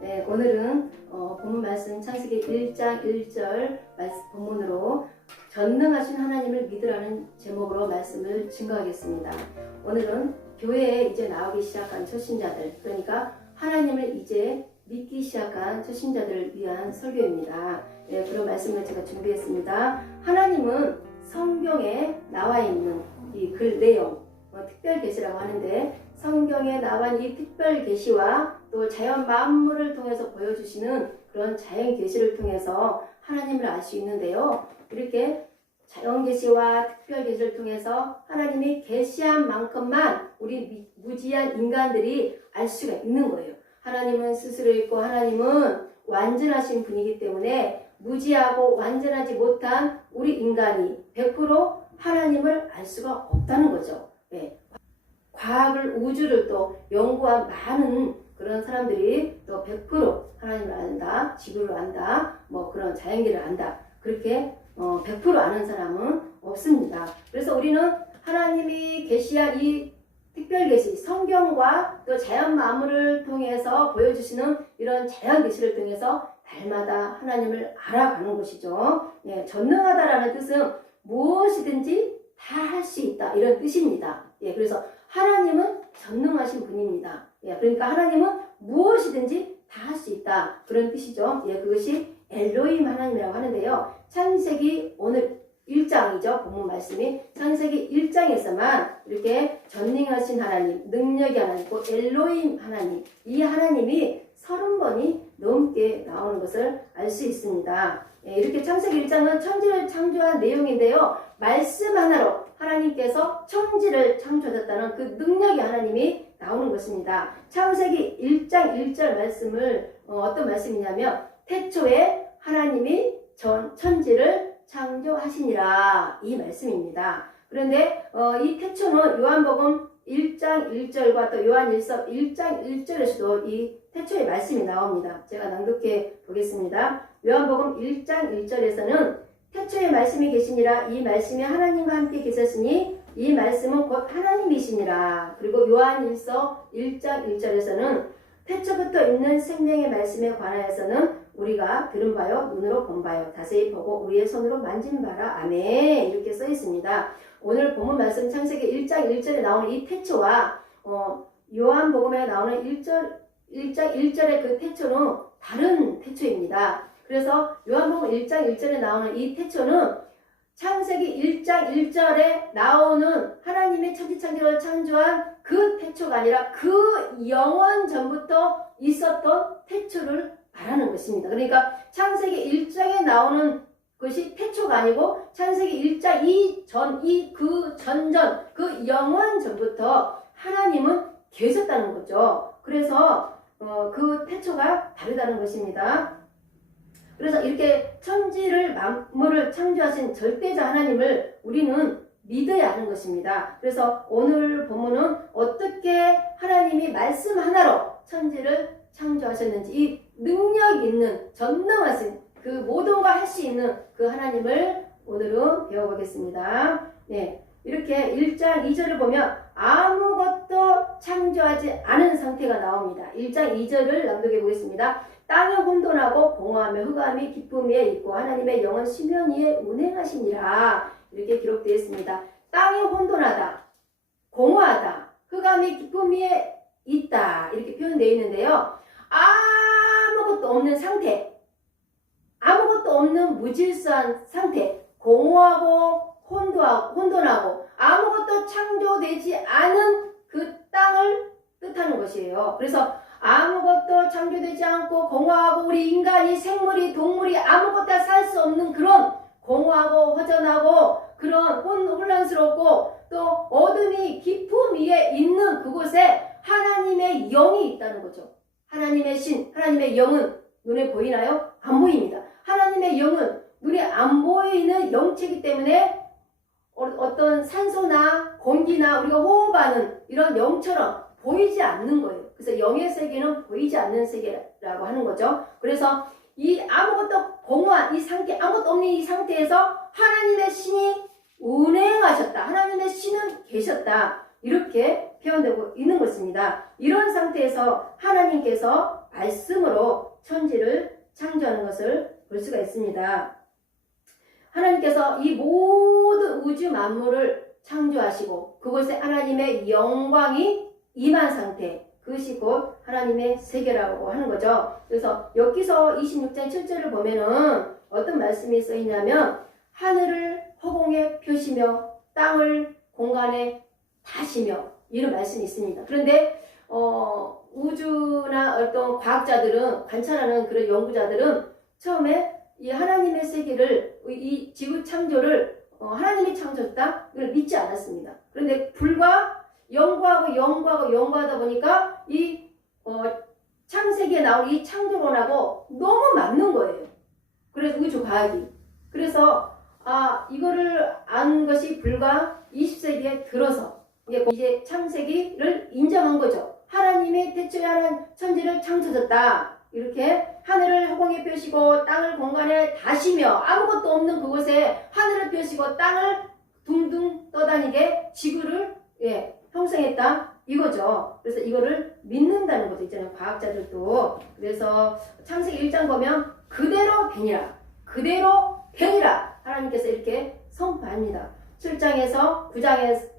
네, 오늘은 본문 말씀 창세기 1장 1절 본문으로 전능하신 하나님을 믿으라는 제목으로 말씀을 증거하겠습니다. 오늘은 교회에 이제 나오기 시작한 초신자들, 그러니까 하나님을 이제 믿기 시작한 초신자들을 위한 설교입니다. 네, 그런 말씀을 제가 준비했습니다. 하나님은 성경에 나와 있는 이 글 내용, 특별 계시라고 하는데, 성경에 나와 있는 이 특별 계시와 또 자연 만물을 통해서 보여주시는 그런 자연 계시를 통해서 하나님을 알 수 있는데요. 이렇게 자연 계시와 특별 계시를 통해서 하나님이 계시한 만큼만 우리 무지한 인간들이 알 수가 있는 거예요. 하나님은 스스로 있고 하나님은 완전하신 분이기 때문에 무지하고 완전하지 못한 우리 인간이 100% 하나님을 알 수가 없다는 거죠. 네. 과학을, 우주를 또 연구한 많은 그런 사람들이 또 100% 하나님을 안다, 지구를 안다, 뭐 그런 자연계를 안다, 그렇게 100% 아는 사람은 없습니다. 그래서 우리는 하나님이 계시한 이 특별 계시, 성경과 또 자연 만물을 통해서 보여주시는 이런 자연 계시를 통해서 날마다 하나님을 알아가는 것이죠. 예, 전능하다라는 뜻은 무엇이든지 다 할 수 있다, 이런 뜻입니다. 예, 그래서 하나님은 전능하신 분입니다. 예, 그러니까 하나님은 무엇이든지 다 할 수 있다, 그런 뜻이죠. 예, 그것이 엘로힘 하나님이라고 하는데요. 창세기 오늘 1장이죠. 본문 말씀이 창세기 1장에서만 이렇게 전능하신 하나님, 능력이 하나님이고 엘로힘 하나님, 이 하나님이 30번이 넘게 나오는 것을 알 수 있습니다. 예, 이렇게 창세기 1장은 천지를 창조한 내용인데요. 말씀 하나로 하나님께서 천지를 창조하셨다는 그 능력이 하나님이 나오는 것입니다. 창세기 1장 1절 말씀을 어떤 말씀이냐면 태초에 하나님이 천지를 창조하시니라, 이 말씀입니다. 그런데 이 태초는 요한복음 1장 1절과 또 요한일서 1장 1절에서도 이 태초의 말씀이 나옵니다. 제가 낭독해 보겠습니다. 요한복음 1장 1절에서는 태초에 말씀이 계시니라, 이 말씀이 하나님과 함께 계셨으니 이 말씀은 곧 하나님이시니라. 그리고 요한일서 1장 1절에서는 태초부터 있는 생명의 말씀에 관하여서는 우리가 들은 바요, 눈으로 본 바요, 자세히 보고 우리의 손으로 만진 바라. 아멘. 이렇게 써 있습니다. 오늘 본문 말씀 창세기 1장 1절에 나오는 이 태초와 요한복음에 나오는 1장 1절의 그 태초는 다른 태초입니다. 그래서 요한복음 1장 1절에 나오는 이 태초는 창세기 1장 1절에 나오는 하나님의 천지창조를 창조한 그 태초가 아니라 그 영원 전부터 있었던 태초를 말하는 것입니다. 그러니까 창세기 1장에 나오는 것이 태초가 아니고 창세기 1장 그 영원 전부터 하나님은 계셨다는 거죠. 그래서 그 태초가 다르다는 것입니다. 그래서 이렇게 천지를 만물을 창조하신 절대자 하나님을 우리는 믿어야 하는 것입니다. 그래서 오늘 본문은 어떻게 하나님이 말씀 하나로 천지를 창조하셨는지, 이 능력 있는 전능하신 그 모든 걸 할 수 있는 그 하나님을 오늘은 배워보겠습니다. 네, 이렇게 1장 2절을 보면 아무것도 창조하지 않은 상태가 나옵니다. 1장 2절을 낭독해 보겠습니다. 땅이 혼돈하고 공허하며 흑암이 깊음 위에 있고 하나님의 영은 수면 위에 운행하시니라, 이렇게 기록되어 있습니다. 땅이 혼돈하다, 공허하다, 흑암이 깊음 위에 있다, 이렇게 표현되어 있는데요. 아무것도 없는 상태, 아무것도 없는 무질서한 상태, 공허하고 혼돈하고 아무것도 창조되지 않은 그 땅을 뜻하는 것이에요. 그래서 아무것도 창조되지 않고 공허하고 우리 인간이, 생물이, 동물이 아무것도 살 수 없는 그런 공허하고 허전하고 그런 혼란스럽고 또 어둠이 깊음 위에 있는 그곳에 하나님의 영이 있다는 거죠. 하나님의 신, 하나님의 영은 눈에 보이나요? 안 보입니다. 하나님의 영은 눈에 안 보이는 영체이기 때문에 어떤 산소나 공기나 우리가 호흡하는 이런 영처럼 보이지 않는 거예요. 그래서 영의 세계는 보이지 않는 세계라고 하는 거죠. 그래서 이 아무것도 공허한 이 상태, 아무것도 없는 이 상태에서 하나님의 신이 운행하셨다, 하나님의 신은 계셨다, 이렇게 표현되고 있는 것입니다. 이런 상태에서 하나님께서 말씀으로 천지를 창조하는 것을 볼 수가 있습니다. 하나님께서 이 모든 우주 만물을 창조하시고 그곳에 하나님의 영광이 임한 상태, 그것이 곧 하나님의 세계라고 하는 거죠. 그래서 욥기서 26장 7절을 보면은 어떤 말씀이 써 있냐면 하늘을 허공에 펴시며 땅을 공간에 다시며 이런 말씀이 있습니다. 그런데 우주나 어떤 과학자들은 관찰하는 그런 연구자들은 처음에 이 하나님의 세계를 이 지구 창조를 하나님이 창조했다 이걸 믿지 않았습니다. 그런데 불과 연구하다 보니까 이 창세기에 나온 이 창조론하고 너무 맞는 거예요. 그래서 우주 과학이. 그래서 이거를 안 것이 불과 20세기에 들어서 이제 창세기를 인정한 거죠. 하나님이 태초에 하는 천지를 창조했다. 이렇게 하늘을 허공에 펴시고 땅을 공간에 다시며 아무것도 없는 그곳에 하늘을 펴시고 땅을 둥둥 떠다니게 지구를 형성했다 이거죠. 그래서 이거를 믿는다는 것도 있잖아요. 과학자들도. 그래서 창세기 1장 보면 그대로 되니라 하나님께서 이렇게 선포합니다. 7절에서 9절에서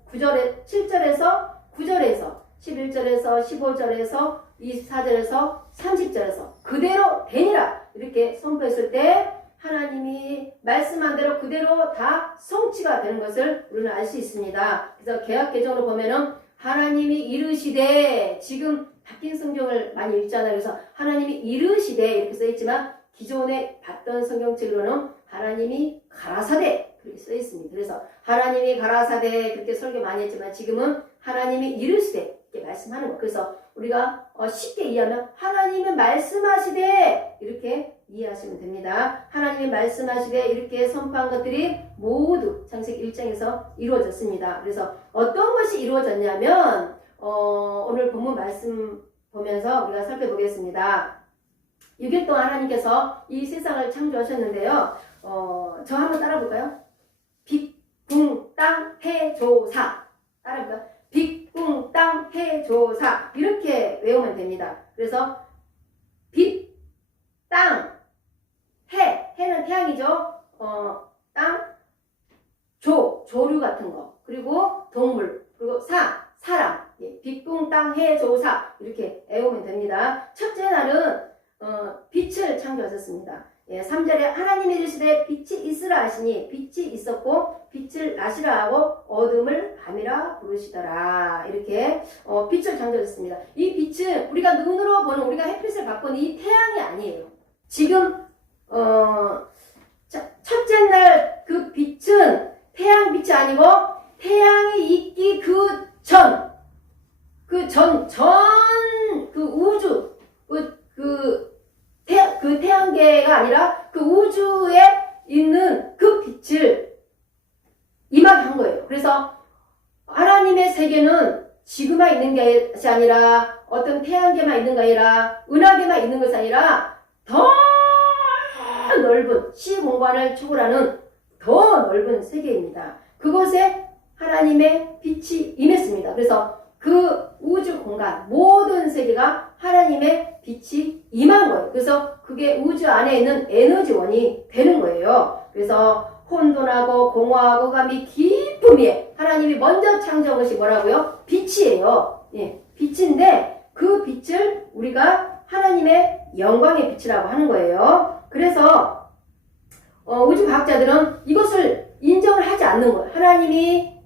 11절에서 15절에서 24절에서 30절에서 그대로 되니라 이렇게 선포했을 때 하나님이 말씀한 대로 그대로 다 성취가 되는 것을 우리는 알 수 있습니다. 그래서 개역개정으로 보면은 하나님이 이르시되, 지금 바뀐 성경을 많이 읽잖아요. 그래서 하나님이 이르시되 이렇게 써있지만 기존에 봤던 성경책으로는 하나님이 가라사대 그렇게 써있습니다. 그래서 하나님이 가라사대 그렇게 설교 많이 했지만 지금은 하나님이 이르시되 이렇게 말씀하는 거. 그래서 우리가 쉽게 이해하면 하나님은 말씀하시되 이렇게 이해하시면 됩니다. 하나님이 말씀하시되 이렇게 선포한 것들이 모두 창세기 1장에서 이루어졌습니다. 그래서 어떤 것이 이루어졌냐면 오늘 본문 말씀 보면서 우리가 살펴보겠습니다. 6일 동안 하나님께서 이 세상을 창조하셨는데요. 저 한번 따라볼까요? 빛, 궁, 땅, 해, 조, 사. 따라볼까요? 빛, 궁, 땅, 해, 조, 사. 이렇게 외우면 됩니다. 그래서 빛, 땅, 해는 태양이죠. 땅, 조류 같은 거. 그리고 동물. 그리고 사람. 빛, 궁, 땅, 해, 조, 사. 이렇게 외우면 됩니다. 첫째 날은 빛을 창조하셨습니다. 3절에 하나님이 이르시되 빛이 있으라 하시니 빛이 있었고 빛을 낮이라 하고 어둠을 밤이라 부르시더라. 이렇게 빛을 창조하셨습니다. 이 빛은 우리가 눈으로 보는, 우리가 햇빛을 받고 있는 이 태양이 아니에요. 지금 첫째 날 그 빛은 태양빛이 아니고 태양이 있기 그 우주 그 태양계가 아니라 그 우주에 있는 그 빛을 임하게 한 거예요. 그래서 하나님의 세계는 지구만 있는 것이 아니라 어떤 태양계만 있는 게 아니라 은하계만 있는 것이 아니라 더 넓은 시공간을 초월하는 더 넓은 세계입니다. 그곳에 하나님의 빛이 임했습니다. 그래서 그 우주 공간 모든 세계가 하나님의 빛이 임한 거예요. 그래서 그게 우주 안에 있는 에너지원이 되는 거예요. 그래서 혼돈하고 공허하고 흑암이 깊음 위에 하나님이 먼저 창조한 것이 뭐라고요? 빛이에요. 빛인데 그 빛을 우리가 하나님의 영광의 빛이라고 하는 거예요. 그래서 우주 과학자들은 이것을 인정을 하지 않는 거예요. 하나님이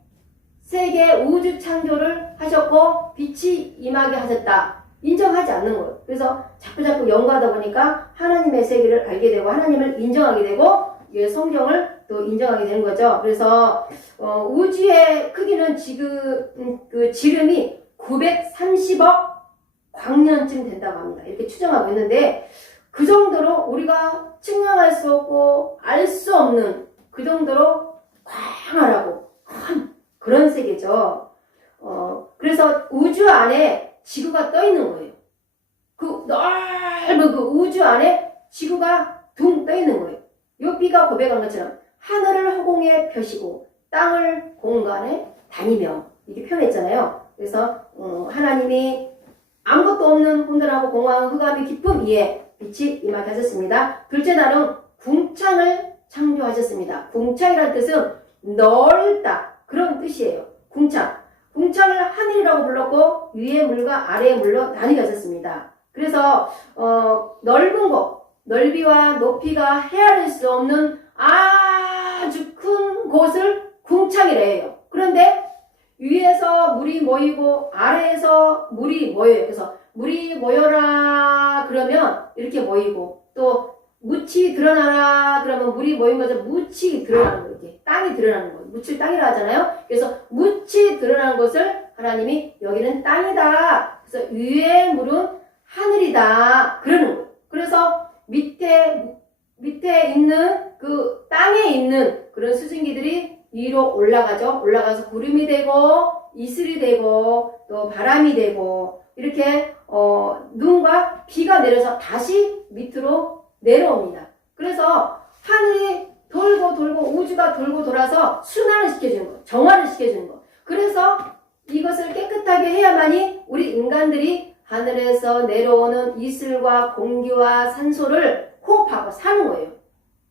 세계 우주 창조를 하셨고 빛이 임하게 하셨다. 인정하지 않는 거예요. 그래서 자꾸 연구하다 보니까 하나님의 세계를 알게 되고 하나님을 인정하게 되고 성경을 또 인정하게 되는 거죠. 그래서 우주의 크기는 지금 그 지름이 930억 광년쯤 된다고 합니다. 이렇게 추정하고 있는데 그 정도로 우리가 측량할 수 없고 알 수 없는 그 정도로 광활하고 큰 그런 세계죠. 그래서 우주 안에 지구가 떠 있는 거예요. 그 넓은 그 우주 안에 지구가 둥 떠 있는 거예요. 욥기가 고백한 것처럼 하늘을 허공에 펴시고 땅을 공간에 다니며 이렇게 표현했잖아요. 그래서 하나님이 아무것도 없는 혼돈하고 공허한 흑암이 깊음 위에 빛이 임하게 하셨습니다. 둘째 날은 궁창을 창조하셨습니다. 궁창이라는 뜻은 넓다 그런 뜻이에요. 궁창. 궁창을 하늘이라고 불렀고 위의 물과 아래의 물로 나뉘게 하셨습니다. 그래서 넓은 곳, 넓이와 높이가 헤아릴 수 없는 아주 큰 곳을 궁창이라 해요. 그런데 위에서 물이 모이고 아래에서 물이 모여요. 그래서 물이 모여라 그러면 이렇게 모이고 또 묻이 드러나라 그러면 물이 모인 것을 묻이 드러나는 거예요. 이렇게 땅이 드러나는 거예요. 묻을 땅이라 하잖아요. 그래서 묻이 드러나는 것을 하나님이 여기는 땅이다. 그래서 위의 물은 하늘이다. 그러는 거예요. 그래서 밑에 있는 그 땅에 있는 그런 수증기들이 위로 올라가죠. 올라가서 구름이 되고 이슬이 되고 또 바람이 되고 이렇게 눈과 비가 내려서 다시 밑으로 내려옵니다. 그래서 하늘이 돌고 우주가 돌고 돌아서 순환을 시켜주는 거, 정화를 시켜주는 거. 그래서 이것을 깨끗하게 해야만이 우리 인간들이 하늘에서 내려오는 이슬과 공기와 산소를 호흡하고 사는 거예요.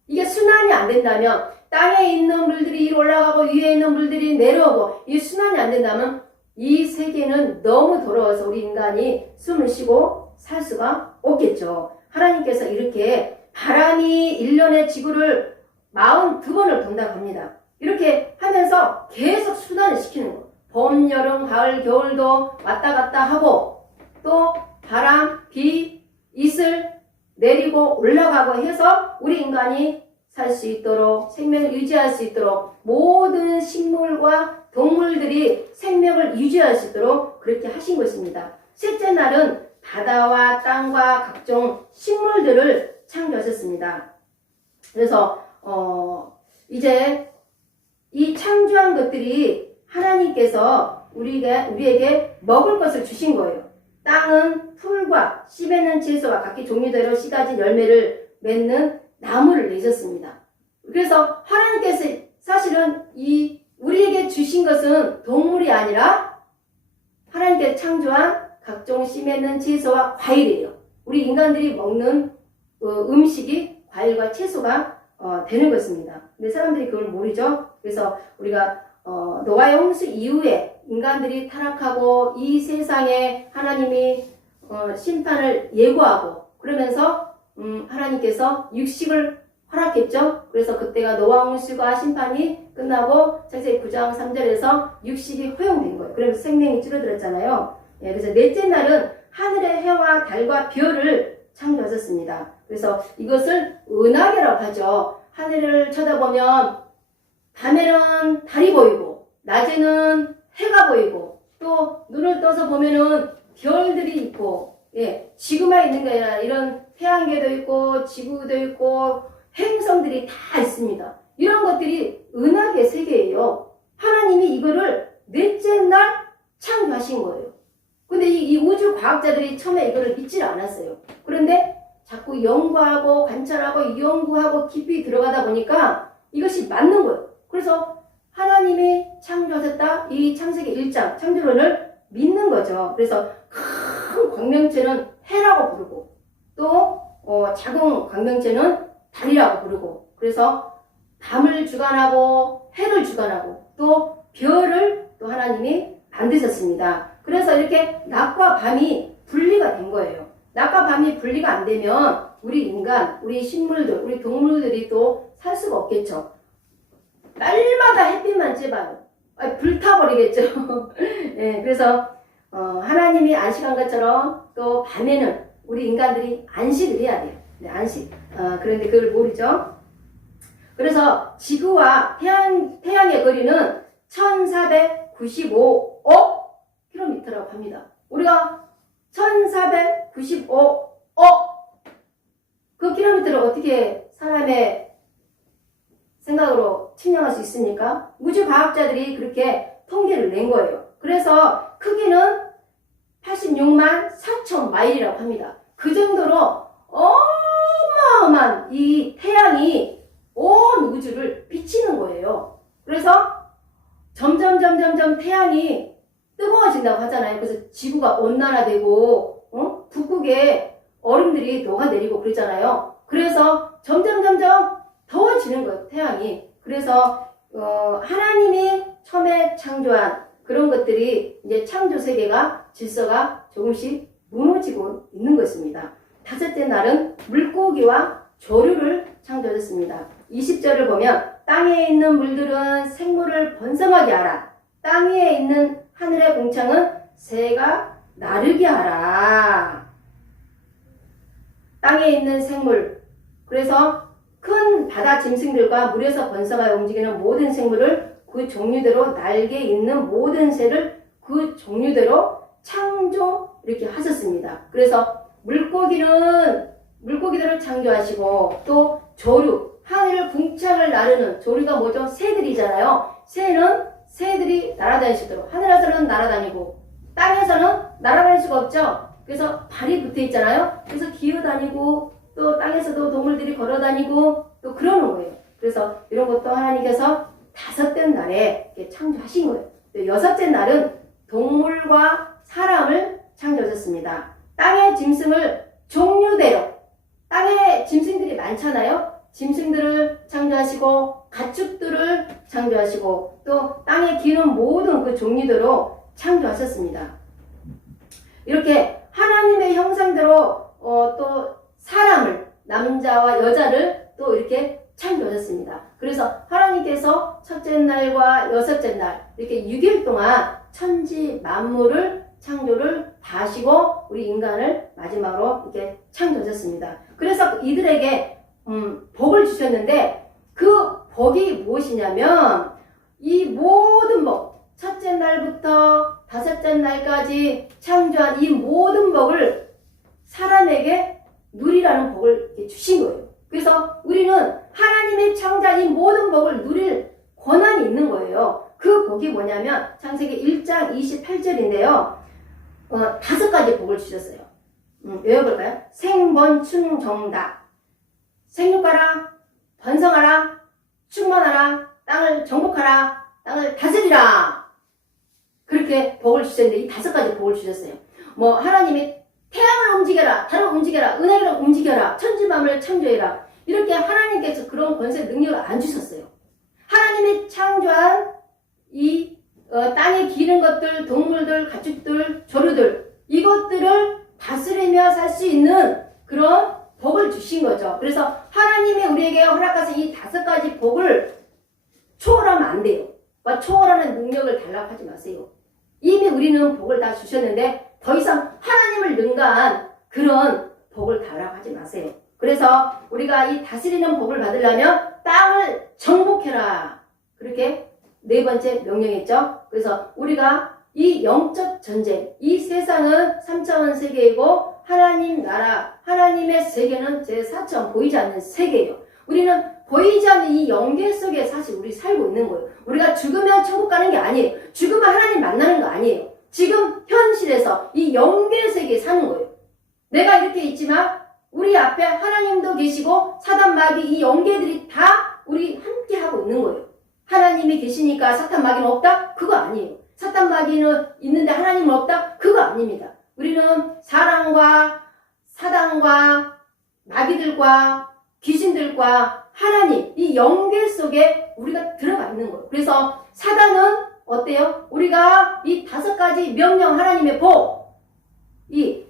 이게 순환이 안 된다면 땅에 있는 물들이 위로 올라가고 위에 있는 물들이 내려오고 이 순환이 안 된다면 이 세계는 너무 더러워서 우리 인간이 숨을 쉬고 살 수가 없겠죠. 하나님께서 이렇게 바람이 1년에 지구를 42번을 돈다고 합니다. 이렇게 하면서 계속 순환을 시키는 거예요. 봄, 여름, 가을, 겨울도 왔다 갔다 하고 또 바람, 비, 이슬 내리고 올라가고 해서 우리 인간이 살 수 있도록 생명을 유지할 수 있도록 모든 식물과 동물들이 생명을 유지할 수 있도록 그렇게 하신 것입니다. 셋째 날은 바다와 땅과 각종 식물들을 창조하셨습니다. 그래서 이제 이 창조한 것들이 하나님께서 우리에게 먹을 것을 주신 거예요. 땅은 풀과 씨 맺는 채소와 각기 종류대로 씨 가진 열매를 맺는 나무를 내셨습니다. 그래서 하나님께서 사실은 우리에게 주신 것은 동물이 아니라 하나님께서 창조한 각종 씨 맺는 채소와 과일이에요. 우리 인간들이 먹는 음식이 과일과 채소가 되는 것입니다. 근데 사람들이 그걸 모르죠. 그래서 우리가 노아의 홍수 이후에 인간들이 타락하고 이 세상에 하나님이 심판을 예고하고 그러면서 하나님께서 육식을 허락했죠. 그래서 그때가 노아 홍수가 심판이 끝나고 창세기 9장 3절에서 육식이 허용된 거예요. 그러면서 생명이 줄어들었잖아요. 예, 그래서 넷째 날은 하늘의 해와 달과 별을 창조하셨습니다. 그래서 이것을 은하계라고 하죠. 하늘을 쳐다보면 밤에는 달이 보이고 낮에는 해가 보이고 또 눈을 떠서 보면은 별들이 있고 지구만 있는 게 아니라 이런 태양계도 있고 지구도 있고 행성들이 다 있습니다. 이런 것들이 은하계 세계예요. 하나님이 이거를 넷째 날 창조하신 거예요. 근데 이 우주 과학자들이 처음에 이거를 믿질 않았어요. 그런데 자꾸 연구하고 관찰하고 연구하고 깊이 들어가다 보니까 이것이 맞는 거예요. 그래서 하나님이 창조하셨다 이 창세기 1장 창조론을 믿는 거죠. 그래서 큰 광명체는 해라고 부르고 또 작은 광명체는 달이라고 부르고 그래서 밤을 주관하고 해를 주관하고 또 별을 또 하나님이 만드셨습니다. 그래서 이렇게 낮과 밤이 분리가 된 거예요. 낮과 밤이 분리가 안 되면 우리 인간, 우리 식물들, 우리 동물들이 또 살 수가 없겠죠. 날마다 햇빛만 쬐봐요. 불타버리겠죠. 네, 그래서 하나님이 안식한 것처럼 또 밤에는 우리 인간들이 안식을 해야 돼요. 네, 안식. 그런데 그걸 모르죠. 그래서 지구와 태양의 거리는 1495억 킬로미터라고 합니다. 우리가 1495억 그 킬로미터를 어떻게 사람의 생각으로 측량할 수 있습니까? 우주 과학자들이 그렇게 통계를 낸 거예요. 그래서 크기는 86만 4천 마일이라고 합니다. 그 정도로 어마어마한 이 태양이 온 우주를 비치는 거예요. 그래서 점점 태양이 뜨거워진다고 하잖아요. 그래서 지구가 온난화되고 북극에 얼음들이 녹아내리고 그러잖아요. 그래서 점점 더워지는 거예요. 태양이. 그래서 하나님이 처음에 창조한 그런 것들이 이제 창조 세계가 질서가 조금씩 무너지고 있는 것입니다. 다섯째 날은 물고기와 조류를 창조했습니다. 20절을 보면 땅에 있는 물들은 생물을 번성하게 하라. 땅 위에 있는 하늘의 공창은 새가 나르게 하라. 땅에 있는 생물, 그래서 큰 바다 짐승들과 물에서 번성하여 움직이는 모든 생물을 그 종류대로 날개 있는 모든 새를 그 종류대로 창조 이렇게 하셨습니다. 그래서 물고기들을 창조하시고 또 조류, 하늘을 궁창을 나르는 조류가 뭐죠? 새들이잖아요. 새들이 날아다니시도록 하늘에서는 날아다니고 땅에서는 날아다닐 수가 없죠. 그래서 발이 붙어 있잖아요. 그래서 기어다니고 또 땅에서도 동물들이 걸어다니고 또 그러는 거예요. 그래서 이런 것도 하나님께서 다섯째 날에 이렇게 창조하신 거예요. 또 여섯째 날은 동물과 사람을 창조하셨습니다. 땅의 짐승을 종류대로, 땅에 짐승들이 많잖아요. 짐승들을 창조하시고 가축들을 창조하시고 또 땅에 기는 모든 그 종류대로 창조하셨습니다. 이렇게 하나님의 형상대로 또 사람을, 남자와 여자를 또 이렇게 창조하셨습니다. 그래서 하나님께서 첫째 날과 여섯째 날 이렇게 6일 동안 천지 만물을 창조를 다 하시고 우리 인간을 마지막으로 이렇게 창조하셨습니다. 그래서 이들에게 복을 주셨는데 그 복이 무엇이냐면 이 모든 복, 첫째 날부터 다섯째 날까지 창조한 이 모든 복을 사람에게 누리라는 복을 주신 거예요. 그래서 우리는 하나님의 창조한 이 모든 복을 누릴 권한이 있는 거예요. 그 복이 뭐냐면 창세기 1장 28절인데요. 5가지 복을 주셨어요. 외워볼까요? 생번충정다. 생육하라, 번성하라, 충만하라, 땅을 정복하라, 땅을 다스리라. 그렇게 복을 주셨는데 이 5가지 복을 주셨어요. 하나님이 태양을 움직여라, 달을 움직여라, 은하를 움직여라, 천지만물을 창조해라. 이렇게 하나님께서 그런 권세 능력을 안 주셨어요. 하나님이 창조한 이 땅에 기는 것들, 동물들, 가축들, 조류들 이것들을 다스리며 살 수 있는 그런 복을 주신 거죠. 그래서 하나님이 우리에게 허락하신 이 5가지 복을 초월하면 안 돼요. 초월하는 능력을 달라고 하지 마세요. 이미 우리는 복을 다 주셨는데 더 이상 하나님을 능가한 그런 복을 달라고 하지 마세요. 그래서 우리가 이 다스리는 복을 받으려면 땅을 정복해라. 그렇게 4번째 명령했죠. 그래서 우리가 이 영적 전쟁, 이 세상은 3차원 세계이고 하나님 나라, 하나님의 세계는 제4차원 보이지 않는 세계예요. 우리는 보이지 않는 이 영계 속에 사실 우리 살고 있는 거예요. 우리가 죽으면 천국 가는 게 아니에요. 죽으면 하나님 만나는 거 아니에요. 지금 현실에서 이 영계 세계에 사는 거예요. 내가 이렇게 있지만 우리 앞에 하나님도 계시고 사단 마귀 이 영계들이 다 우리 함께 하고 있는 거예요. 하나님이 계시니까 사탄 마귀는 없다? 그거 아니에요. 사탄 마귀는 있는데 하나님은 없다? 그거 아닙니다. 우리는 사랑과 사단과 마귀들과 귀신들과 하나님 이 영계 속에 우리가 들어가 있는 거예요. 그래서 사단은 어때요? 우리가 이 5가지 명령 하나님의 복, 이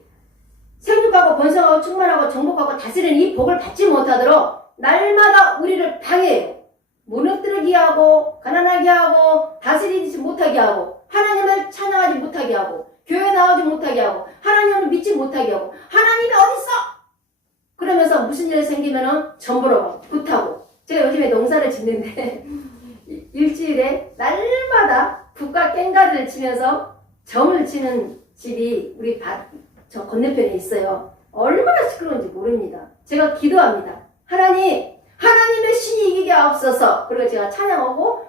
생육하고 번성하고 충만하고 정복하고 다스리는 이 복을 받지 못하도록 날마다 우리를 방해해요. 무너뜨리게 하고 가난하게 하고 다스리지 못하게 하고 하나님을 찬양하지 못하게 하고 교회 나오지 못하게 하고 하나님을 믿지 못하게 하고 하나님이 어딨어? 그러면서 무슨 일이 생기면은 전보러 가고 굿하고 제가 요즘에 농사를 짓는데 일주일에 날마다 굿과 깽가리를 치면서 점을 치는 집이 우리 저 건너편에 있어요. 얼마나 시끄러운지 모릅니다. 제가 기도합니다. 하나님의 신이 이기게 하옵소서. 그리고 제가 찬양하고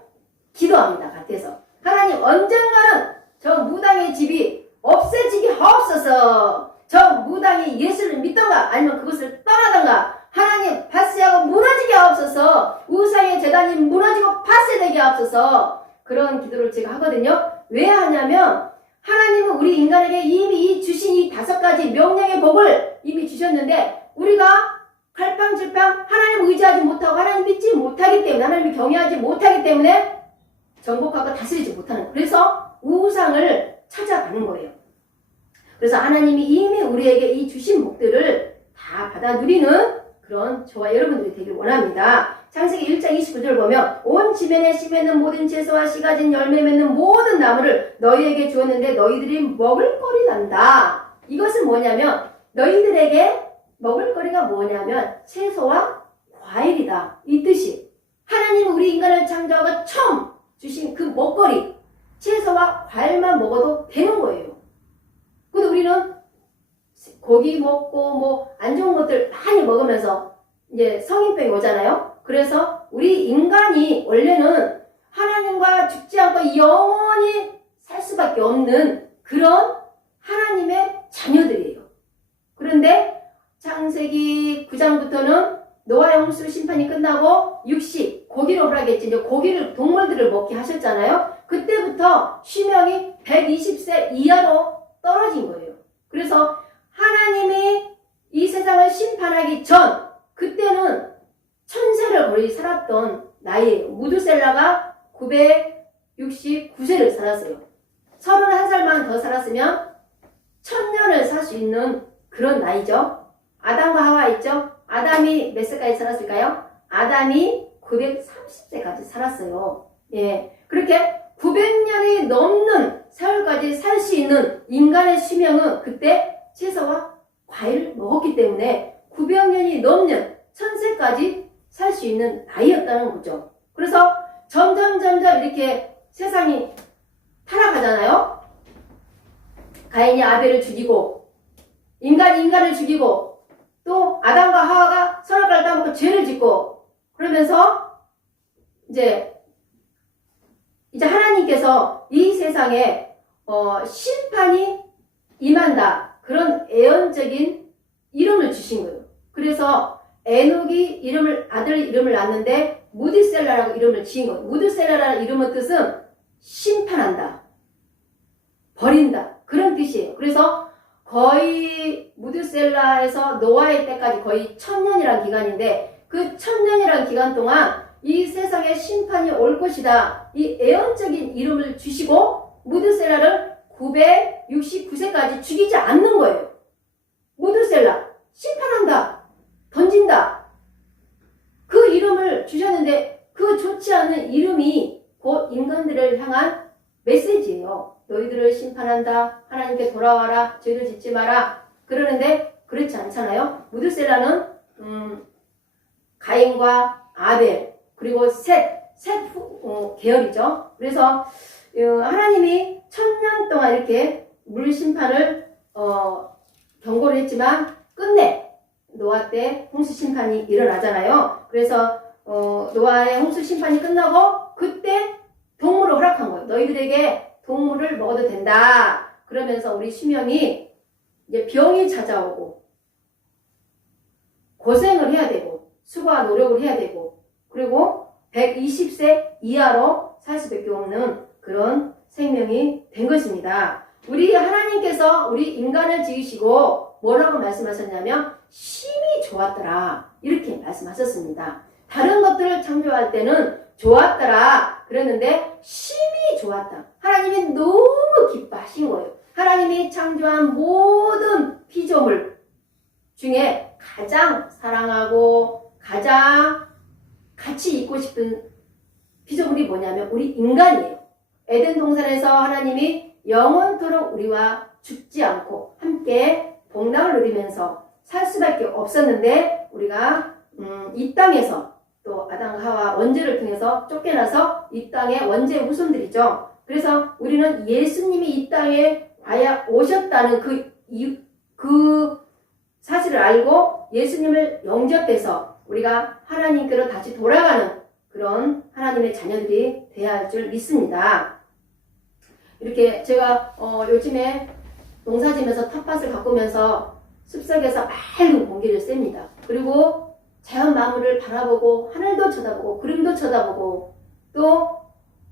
기도합니다. 밭에서. 하나님 언젠가는 저 무당의 집이 없애지게 하옵소서. 저 무당이 예수를 믿던가 아니면 그것을 떠나던가 하나님 밭세하고 무너지게 하옵소서. 우상의 제단이 무너지고 밭세되게 하옵소서. 그런 기도를 제가 하거든요. 왜 하냐면 하나님은 우리 인간에게 이미 이 주신 이 5가지 명령의 복을 이미 주셨는데 우리가 갈팡질팡 하나님 의지하지 못하고 하나님 믿지 못하기 때문에 하나님을 경외하지 못하기 때문에 정복하고 다스리지 못하는 거예요. 그래서 우상을 찾아가는 거예요. 그래서 하나님이 이미 우리에게 이 주신 복들을 다 받아 누리는 그런 저와 여러분들이 되길 원합니다. 창세기 1장 29절 보면 온 지면에 씨 맺는 모든 채소와 씨 가진 열매 맺는 모든 나무를 너희에게 주었는데 너희들이 먹을 거리 난다. 이것은 뭐냐면 너희들에게 먹을 거리가 뭐냐면 채소와 과일이다. 이 뜻이. 하나님은 우리 인간을 창조하고 처음 주신 그 먹거리 채소와 과일만 먹어도 되는 거예요. 근데 우리는 고기 먹고 뭐 안 좋은 것들 많이 먹으면서 이제 성인병이 오잖아요. 그래서 우리 인간이 원래는 하나님과 죽지 않고 영원히 살 수밖에 없는 그런 하나님의 자녀들이에요. 그런데 창세기 9장부터는 노아의 홍수 심판이 끝나고 육식, 고기로 하겠지. 이제 고기를, 동물들을 먹게 하셨잖아요. 그때부터 수명이 120세 이하로 떨어진 거예요. 그래서 하나님이 이 세상을 심판하기 전, 그때는 1000세를 거의 살았던 나이예요. 무드셀라가 969세를 살았어요. 31살만 더 살았으면 1000년을 살 수 있는 그런 나이죠. 아담과 하와 있죠? 아담이 몇 세까지 살았을까요? 아담이 930세까지 살았어요. 예. 그렇게 900년이 넘는 세월까지 살 수 있는 인간의 수명은 그때 채소와 과일을 먹었기 때문에 900년이 넘는 1000세까지 살 수 있는 나이였다는 거죠. 그래서 점점 이렇게 세상이 타락하잖아요. 가인이 아벨을 죽이고 인간이 인간을 죽이고 또 아담과 하와가 선악과를 따먹고 죄를 짓고 그러면서 이제 하나님께서 이 세상에 심판이 임한다. 그런 예언적인 이름을 주신 거예요. 그래서 에녹이 아들 이름을 낳았는데 무드셀라라고 이름을 지은 거예요. 무드셀라라는 이름의 뜻은 심판한다. 버린다. 그런 뜻이에요. 그래서 거의 무드셀라에서 노아의 때까지 거의 1000년이라는 기간인데 그 1000년이라는 기간 동안 이 세상에 심판이 올 것이다. 이 예언적인 이름을 주시고 무드셀라를 969세까지 죽이지 않는 거예요. 무드셀라 심판한다. 던진다. 그 이름을 주셨는데 그 좋지 않은 이름이 곧 인간들을 향한 메시지예요. 너희들을 심판한다. 하나님께 돌아와라. 죄를 짓지 마라. 그러는데 그렇지 않잖아요. 무드셀라는 가인과 아벨 그리고 셋 계열이죠. 그래서 하나님이 1000년 동안 이렇게 물 심판을 경고를 했지만 끝내 노아 때 홍수 심판이 일어나잖아요. 그래서 노아의 홍수 심판이 끝나고 그때 동물을 허락한 거예요. 너희들에게 동물을 먹어도 된다. 그러면서 우리 수명이 이제 병이 찾아오고 고생을 해야 되고 수고와 노력을 해야 되고 그리고 120세 이하로 살 수밖에 없는 그런 생명이 된 것입니다. 우리 하나님께서 우리 인간을 지으시고 뭐라고 말씀하셨냐면 심히 좋았더라 이렇게 말씀하셨습니다. 다른 것들을 창조할 때는 좋았더라 그랬는데 심히 좋았다. 하나님이 너무 기뻐하신 거예요. 하나님이 창조한 모든 피조물 중에 가장 사랑하고 가장 같이 있고 싶은 피조물이 뭐냐면 우리 인간이에요. 에덴 동산에서 하나님이 영원토록 우리와 죽지 않고 함께 복락을 누리면서 살 수밖에 없었는데 우리가 이 땅에서 또 아담과 하와 원죄를 통해서 쫓겨나서 이 땅의 원죄의 후손들이죠. 그래서 우리는 예수님이 이 땅에 오셨다는 그 사실을 알고 예수님을 영접해서 우리가 하나님께로 다시 돌아가는 그런 하나님의 자녀들이 되어야 할 줄 믿습니다. 이렇게 제가 요즘에 농사지면서 텃밭을 가꾸면서 숲속에서 맑은 공기를 쐰니다. 그리고 자연 만물을 바라보고 하늘도 쳐다보고 구름도 쳐다보고 또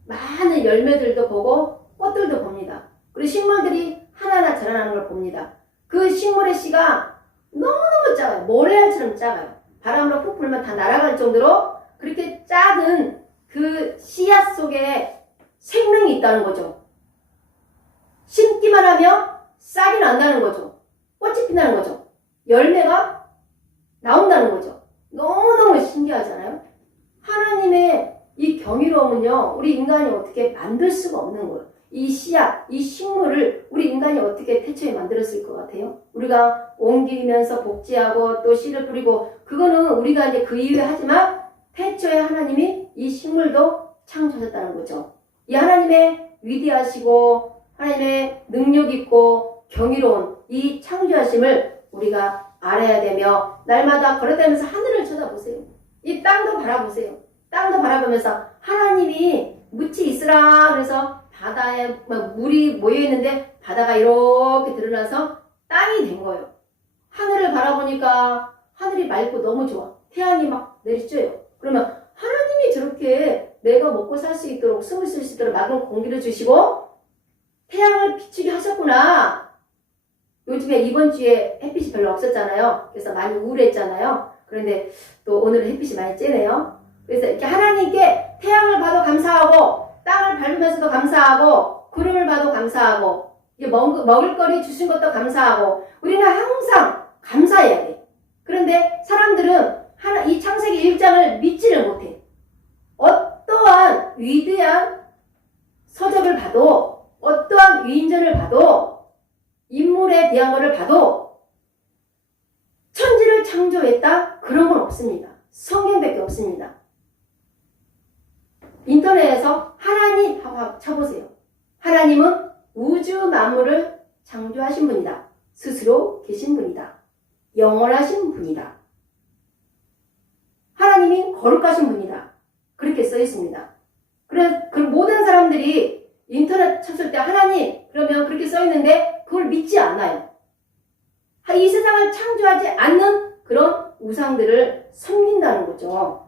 많은 열매들도 보고 꽃들도 봅니다. 그리고 식물들이 하나하나 자라나는 걸 봅니다. 그 식물의 씨가 너무너무 작아요. 모래알처럼 작아요. 바람으로 푹 불면 다 날아갈 정도로 그렇게 작은 그 씨앗 속에 생명이 있다는 거죠. 심기만 하면 싹이 난다는 거죠. 꽃이 핀다는 거죠. 열매가 나온다는 거죠. 너무너무 신기하잖아요. 하나님의 이 경이로움은요, 우리 인간이 어떻게 만들 수가 없는 거예요. 이 씨앗, 이 식물을 우리 인간이 어떻게 태초에 만들었을 것 같아요? 우리가 옮기면서 복제하고 또 씨를 뿌리고, 그거는 우리가 이제 그 이후에 하지만 태초에 하나님이 이 식물도 창조하셨다는 거죠. 이 하나님의 위대하시고 하나님의 능력 있고 경이로운 이 창조하심을 우리가 알아야 되며, 날마다 걸어다니면서 하늘을 쳐다보세요. 이 땅도 바라보세요. 땅도 바라보면서 하나님이 묻히 있으라 그래서 바다에 물이 모여있는데 바다가 이렇게 드러나서 땅이 된 거예요. 하늘을 바라보니까 하늘이 맑고 너무 좋아. 태양이 막 내리쬐요. 그러면 하나님이 저렇게 내가 먹고 살 수 있도록, 숨을 쉴 수 있도록 맑은 공기를 주시고 태양을 비추게 하셨구나. 요즘에 이번 주에 햇빛이 별로 없었잖아요. 그래서 많이 우울했잖아요. 그런데 또 오늘은 햇빛이 많이 쬐네요. 그래서 이렇게 하나님께 태양을 봐도 감사하고, 땅을 밟으면서도 감사하고, 구름을 봐도 감사하고, 먹을 거리 주신 것도 감사하고, 우리는 항상 감사해야 돼. 그런데 사람들은 이 창세기 1장을 믿지를 못해. 어떠한 위대한 서적을 봐도, 어떠한 위인전을 봐도, 인물에 대한 것을 봐도 천지를 창조했다? 그런 건 없습니다. 성경밖에 없습니다. 인터넷에서 하나님 쳐보세요. 하나님은 우주 만물을 창조하신 분이다. 스스로 계신 분이다. 영원하신 분이다. 하나님이 거룩하신 분이다. 그렇게 써 있습니다. 그래서 그 모든 사람들이 인터넷 쳤을 때 하나님 그러면 그렇게 써 있는데 그걸 믿지 않아요. 이 세상을 창조하지 않는 그런 우상들을 섬긴다는 거죠.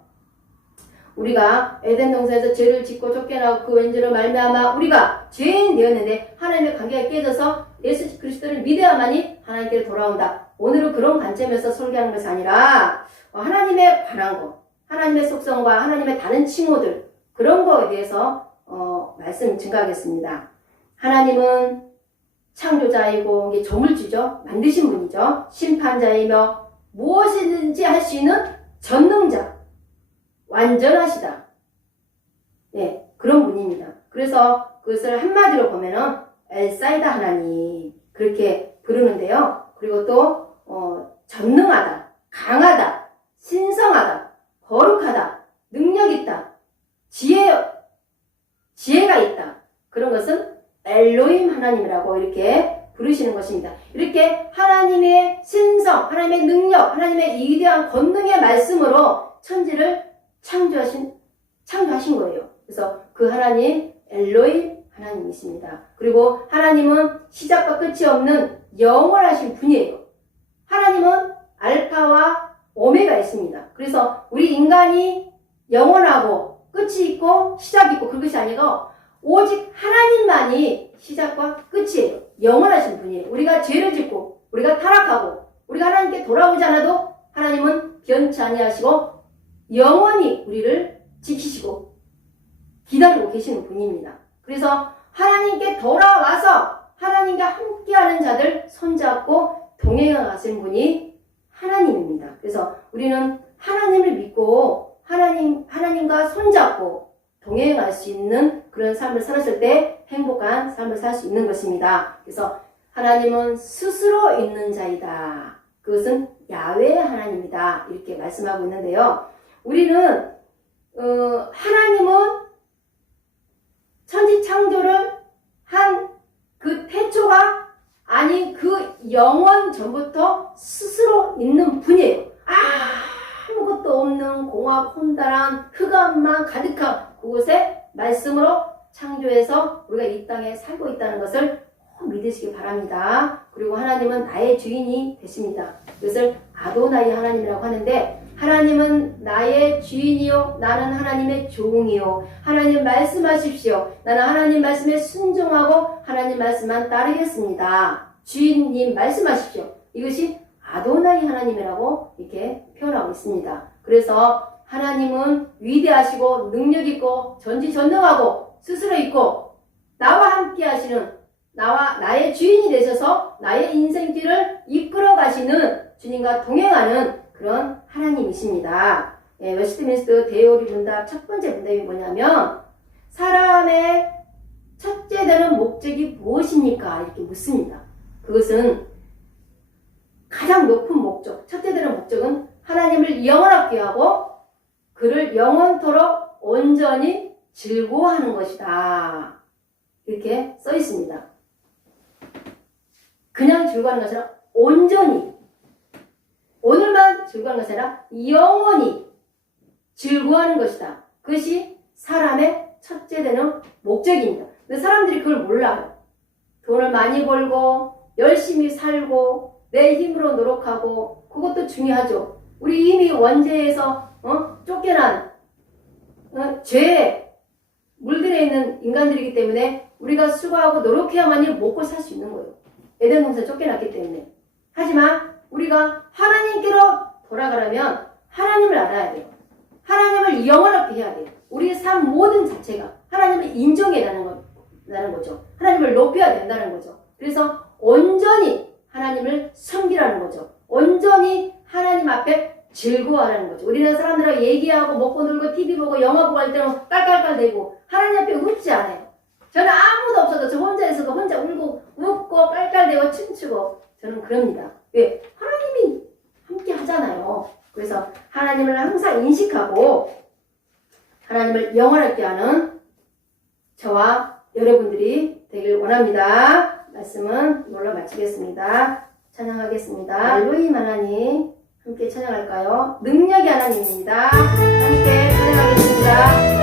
우리가 에덴 동산에서 죄를 짓고 쫓겨나고 그 왼죄로 말미암아 우리가 죄인 되었는데 하나님의 관계가 깨져서 예수 그리스도를 믿어야만이 하나님께로 돌아온다. 오늘은 그런 관점에서 설교하는 것이 아니라 하나님에 관한 것, 하나님의 속성과 하나님의 다른 칭호들, 그런 거에 대해서 말씀 증가하겠습니다. 하나님은 창조자이고 이게 조물주죠. 만드신 분이죠. 심판자이며 무엇이든지 할 수 있는 전능자, 완전하시다. 예, 그런 분입니다. 그래서 그것을 한마디로 보면은 엘사이다 하나님 그렇게 부르는데요. 그리고 또 전능하다, 강하다, 신성하다, 거룩하다, 능력 있다, 지혜가 있다. 그런 것은 엘로힘 하나님이라고 이렇게 부르시는 것입니다. 이렇게 하나님의 신성, 하나님의 능력, 하나님의 위대한 권능의 말씀으로 천지를 창조하신 거예요. 그래서 그 하나님 엘로힘 하나님이십니다. 그리고 하나님은 시작과 끝이 없는 영원하신 분이에요. 하나님은 알파와 오메가 있습니다. 그래서 우리 인간이 영원하고 끝이 있고 시작이 있고 그것이 아니고 오직 하나님만이 시작과 끝이에요. 영원하신 분이에요. 우리가 죄를 짓고 우리가 타락하고 우리가 하나님께 돌아오지 않아도 하나님은 변치 아니하시고 영원히 우리를 지키시고 기다리고 계시는 분입니다. 그래서 하나님께 돌아와서 하나님과 함께하는 자들 손잡고 동행하시는 분이 하나님입니다. 그래서 우리는 하나님을 믿고 하나님과 손잡고 동행할 수 있는 그런 삶을 살았을 때 행복한 삶을 살 수 있는 것입니다. 그래서 하나님은 스스로 있는 자이다. 그것은 야훼 하나님이다. 이렇게 말씀하고 있는데요. 우리는 하나님은 천지 창조를 한 그 태초가 아닌 그 영원 전부터 스스로 있는 분이에요. 아무것도 없는 공허 혼돈한 흑암만 가득한 그곳에 말씀으로 창조해서 우리가 이 땅에 살고 있다는 것을 꼭 믿으시기 바랍니다. 그리고 하나님은 나의 주인이 되십니다. 이것을 아도나이 하나님이라고 하는데 하나님은 나의 주인이요 나는 하나님의 종이요. 하나님 말씀하십시오. 나는 하나님 말씀에 순종하고 하나님 말씀만 따르겠습니다. 주인님 말씀하십시오. 이것이 아도나이 하나님이라고 이렇게 표현하고 있습니다. 그래서 하나님은 위대하시고 능력있고 전지전능하고 스스로 있고 나와 함께 하시는 나의 주인이 되셔서 나의 인생길을 이끌어 가시는 주님과 동행하는 그런 하나님이십니다. 웨스트민스터 대요리 문답 첫 번째 문답이 뭐냐면 사람의 첫째 되는 목적이 무엇입니까? 이렇게 묻습니다. 그것은 가장 높은 목적, 첫째 되는 목적은 하나님을 영원하게 하고 그를 영원토록 온전히 즐거워하는 것이다. 이렇게 써 있습니다. 그냥 즐거워하는 것이 아니라 온전히, 오늘만 즐거워하는 것이 아니라 영원히 즐거워하는 것이다. 그것이 사람의 첫째 되는 목적입니다. 근데 사람들이 그걸 몰라요. 돈을 많이 벌고 열심히 살고 내 힘으로 노력하고 그것도 중요하죠. 우리 이미 원죄에서 쫓겨난 죄에 물들어 있는 인간들이기 때문에 우리가 수고하고 노력해야만이 먹고 살 수 있는 거예요. 에덴 동산에 쫓겨났기 때문에. 하지만 우리가 하나님께로 돌아가려면 하나님을 알아야 돼요. 하나님을 영원하게 해야 돼요. 우리의 삶 모든 자체가 하나님을 인정해야 된다는 거죠. 하나님을 높여야 된다는 거죠. 그래서 온전히 하나님을 섬기라는 거죠. 온전히 하나님 앞에 즐거워하라는 거죠. 우리나라 사람들하고 얘기하고 먹고 놀고 TV 보고 영화 보고 할 때는 깔깔깔대고 하나님 앞에 웃지 않아요. 저는 아무도 없어도 저 혼자 있어도 혼자 울고 웃고 깔깔대고 춤추고 저는 그럽니다. 왜? 하나님이 함께 하잖아요. 그래서 하나님을 항상 인식하고 하나님을 영원하게 하는 저와 여러분들이 되길 원합니다. 말씀은 이걸로 마치겠습니다. 찬양하겠습니다. 엘로힘 하나님 함께 찬양할까요? 능력의 하나님입니다. 함께 찬양하겠습니다.